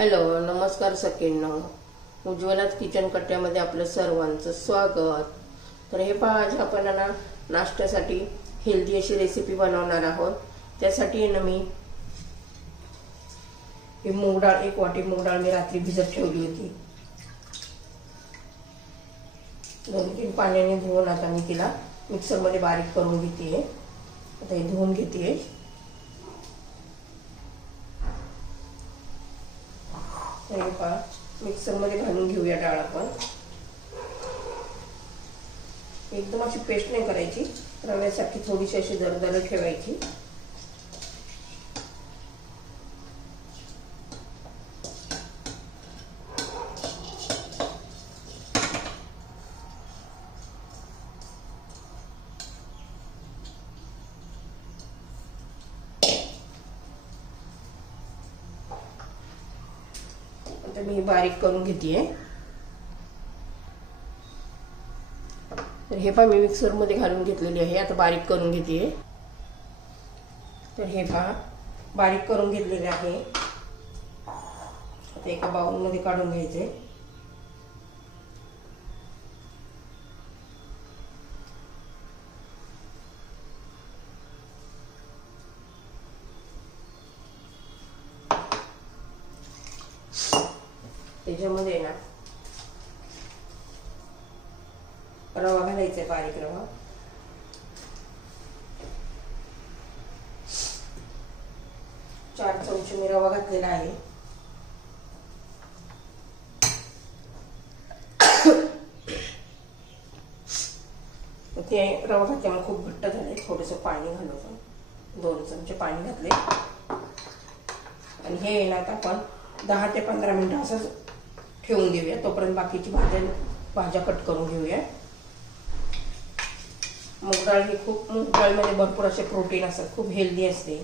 Hello, नमस्कार सगळ्यांना. उज्ज्वलाच kitchen कट्ट्यामध्ये आपलं सर्वांचं स्वागत. तर हे पहा, आज आपण ना नाश्त्यासाठी हेल्दी अशी रेसिपी बनवणार आहोत. त्यासाठी ना मी मूग डाळ, 1 वाटी मूग डाळ मी रात्री भिजत ठेवली होती. 2-3 पाण्याने धुवून आता मी तिला मिक्सरमध्ये बारीक करून घेते. आता हे धुवून घेते. मिक्सर मध्ये घालून घेऊया डाळ. आपण एकदम अशी पेस्ट नाही करायची, रव्यासारखी थोडीशी अशी दरदर ठेवायची. आता मी बारीक करून घेते. तर हे पहा, मी मिक्सर मध्ये घालून घेतलेली आहे. आता बारीक करून घेते. तर हे पहा, बारीक करून घेतलेले आहे. आता एका बाउल मध्ये काढून घ्यायचे. त्याच्यामध्ये ना रवा घालायचा, बारीक रवा. चार चमचे मी रवा घातलेला आहे. ते रवा घातल्यामुळे खूप घट्ट झाले. थोडंसं पाणी घालू. 2 चमचे पाणी घातले. आणि हे ना आता आपण 10 ते 15 मिनिटं असं ठेवून देऊया. तोपर्यंत बाकीची भाज्या कट करून घेऊया. मूग डाळ ही मूग डाळीमध्ये भरपूर असे प्रोटीन असतात, खूप हेल्दी असते.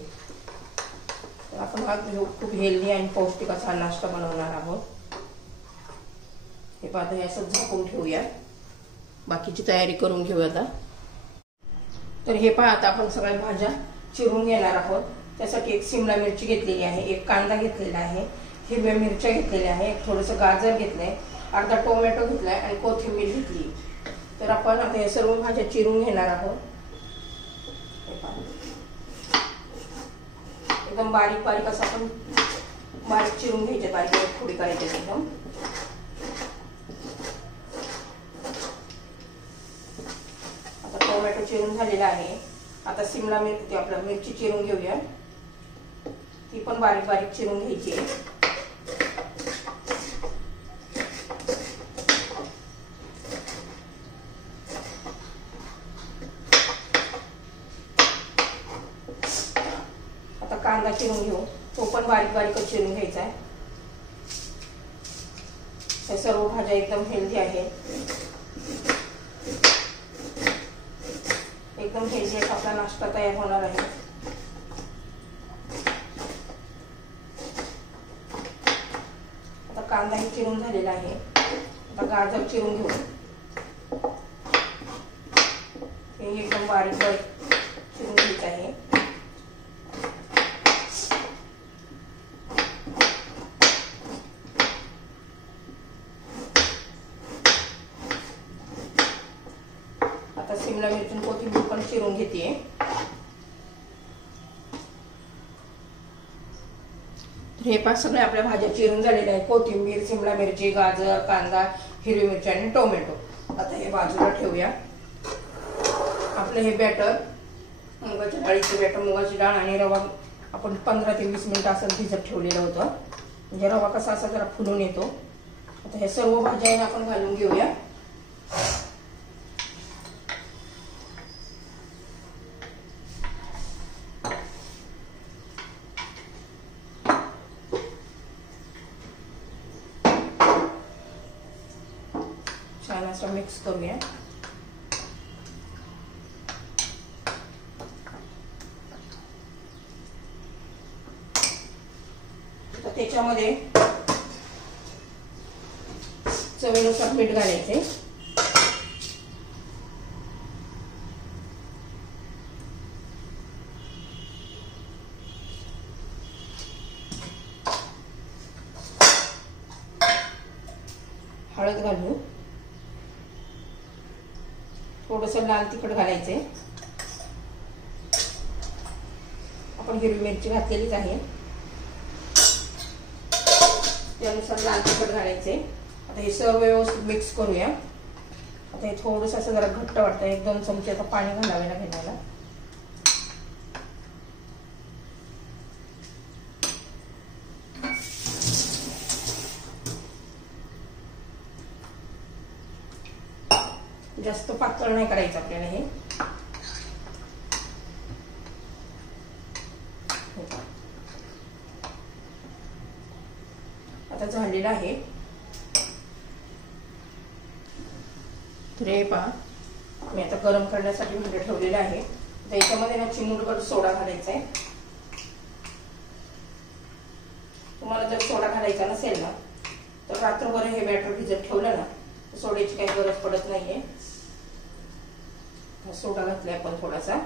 आपण हा खूप हेल्दी आणि पौष्टिक असा नाश्ता बनवणार आहोत. हे पाहता, हे असं झाकून ठेवूया. बाकीची तयारी करून घेऊया आता. तर हे पहा, आता आपण सगळ्या भाज्या चिरून घेणार आहोत. त्यासाठी 1 शिमला मिरची घेतलेली आहे, 1 कांदा घेतलेला आहे, हिरव्या मिरच्या घेतलेल्या आहे, थोडंसं गाजर घेतलंय, अर्धा टोमॅटो घेतलाय आणि कोथिंबीर घेतली. तर आपण आता हे सर्व भाज्या चिरून घेणार आहोत. एकदम बारीक बारीक असं आपण बारीक चिरून घ्यायचे. बारीक बारीक फोडी करायचे एकदम. आता टोमॅटो चिरून झालेला आहे. आता शिमला मिरची, आपल्या मिरची चिरून घेऊया. ती पण बारीक बारीक चिरून घ्यायची आहे. आता कांदा चिरून घेऊ. तो पण बारीक बारीकच चिरून घ्यायचा आहे. हे सर्व भाज्या एकदम हेल्दी आहेत. एकदम हेल्दी असा आपला नाश्ता तयार होणार आहे. आता कांदा ही चिरून झालेला आहे. आता गाजर चिरून घेऊ. हे एकदम बारीक बारीक चिरून घ्यायचं आहे. आता शिमला मिरची, कोथिंबीर पण चिरून घेते. हे पाच सगळे आपल्या भाज्या चिरून झालेल्या आहेत. कोथिंबीर, शिमला मिरची, गाजर, कांदा, हिरवी मिरची आणि टोमॅटो. आता हे बाजूला ठेवूया. आपलं हे बॅटर, मुगाच्या डाळीचे बॅटर, मुगाची डाळ आणि रवा आपण 15 ते 20 मिनिटं असं भिजत ठेवलेलं होतं. म्हणजे रवा कसा असा जरा फुलून येतो. आता हे सर्व भाज्या आपण घालून घेऊया. छान असं मिक्स करूया. त्याच्यामध्ये चवीनुसार मीठ घालायचे. हळद घालू, थोडंसं लाल तिखट घालायचंय. आपण हिरवी मिरची घातलेलीच आहे, त्यानुसार लाल तिखट घालायचंय. आता हे सर्व व्यवस्थित मिक्स करूया. आता हे थोडंसं असं जरा घट्ट वाटतं, 1-2 चमचे आता पाणी घालावे लागेल याला. जास्त पातळ नाही करायचं आपल्याला हे. आता झालेलं आहे. तर हे पहा, मी आता गरम करण्यासाठी भांडे ठेवलेलं आहे. त्याच्यामध्ये ना चिमूटभर सोडा घालायचा आहे. तुम्हाला जर सोडा घालायचा नसेल ना तर रात्रभर हे बॅटर भिजत ठेवलं ना तर सोड्याची काही गरज पडत नाहीये. सोडा घातलाय आपण थोडासा.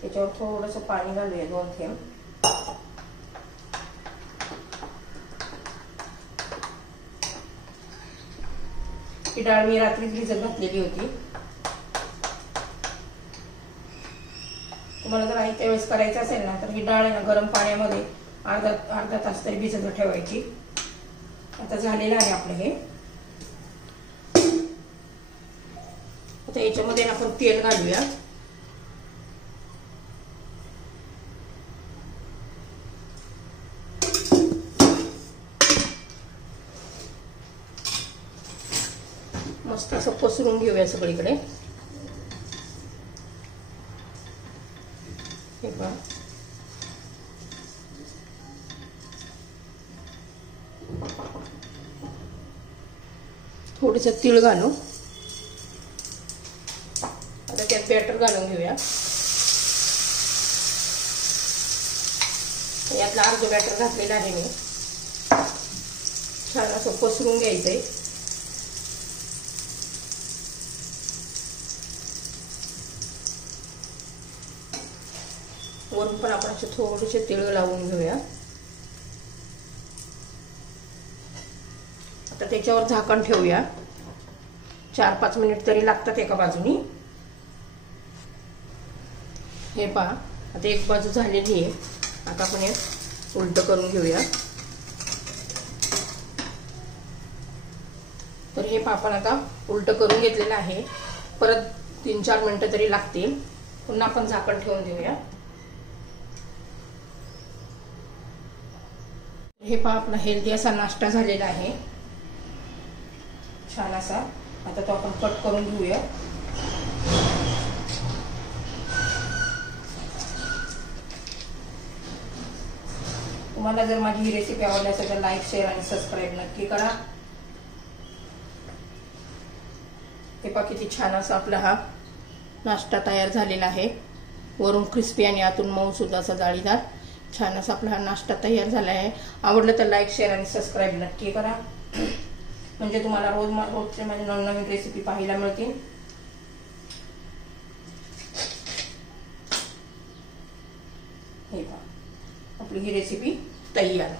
त्याच्यावर थोडंसं पाणी घालूया, 2 थेंब. ही डाळ मी रात्रीच भिजत घातलेली होती. तुम्हाला जर आई त्यावेळेस करायचं असेल ना तर ही डाळ आहे ना गरम पाण्यामध्ये अर्धा तास तरी भिजत ठेवायची. आता झालेलं आहे आपलं हे. आता याच्यामध्ये आपण तेल घालूया. मस्त असं पसरून घेऊया सगळीकडे. हे पहा, थोडंसं तीळ घालू. आता त्यात बॅटर घालून घेऊया. यातलं अर्ध बॅटर घातलेलं आहे मी. छान असं पसरून घ्यायचंय. वरून पण आपण असे थोडेसे तीळ लावून घेऊया. आता त्याच्यावर झाकण ठेवूया. 4-5 मिनिट तरी लागतात एका बाजूनी. हे पहा, आता एक बाजू झालेली आहे. आता आपण हे उलट करून घेऊया. तर हे पहा, आपण आता उलट करून घेतलेलं आहे. परत 3-4 मिनिटं तरी लागतील. पुन्हा आपण झाकण ठेवून देऊया. हे पहा, आपला हेल्दी असा नाश्ता झालेला आहे, छान असा. आता तो आपण कट करून घेऊया. तुम्हाला जर माझी ही रेसिपी आवडली असेल तर लाईक, शेअर आणि सबस्क्राईब नक्की करा. हे पहा, किती छान असा आपला हा नाश्ता तयार झालेला आहे. वरून क्रिस्पी आणि आतून मऊ सुद्धा असा जाळीदार. छान असा आपला हा नाश्ता तयार झाला आहे. आवडलं तर लाईक, शेअर आणि सबस्क्राईब नक्की करा, म्हणजे तुम्हाला रोजचे माझे नवनवीन रेसिपी पाहायला मिळतील. हे पहा, आपली ही रेसिपी तयार.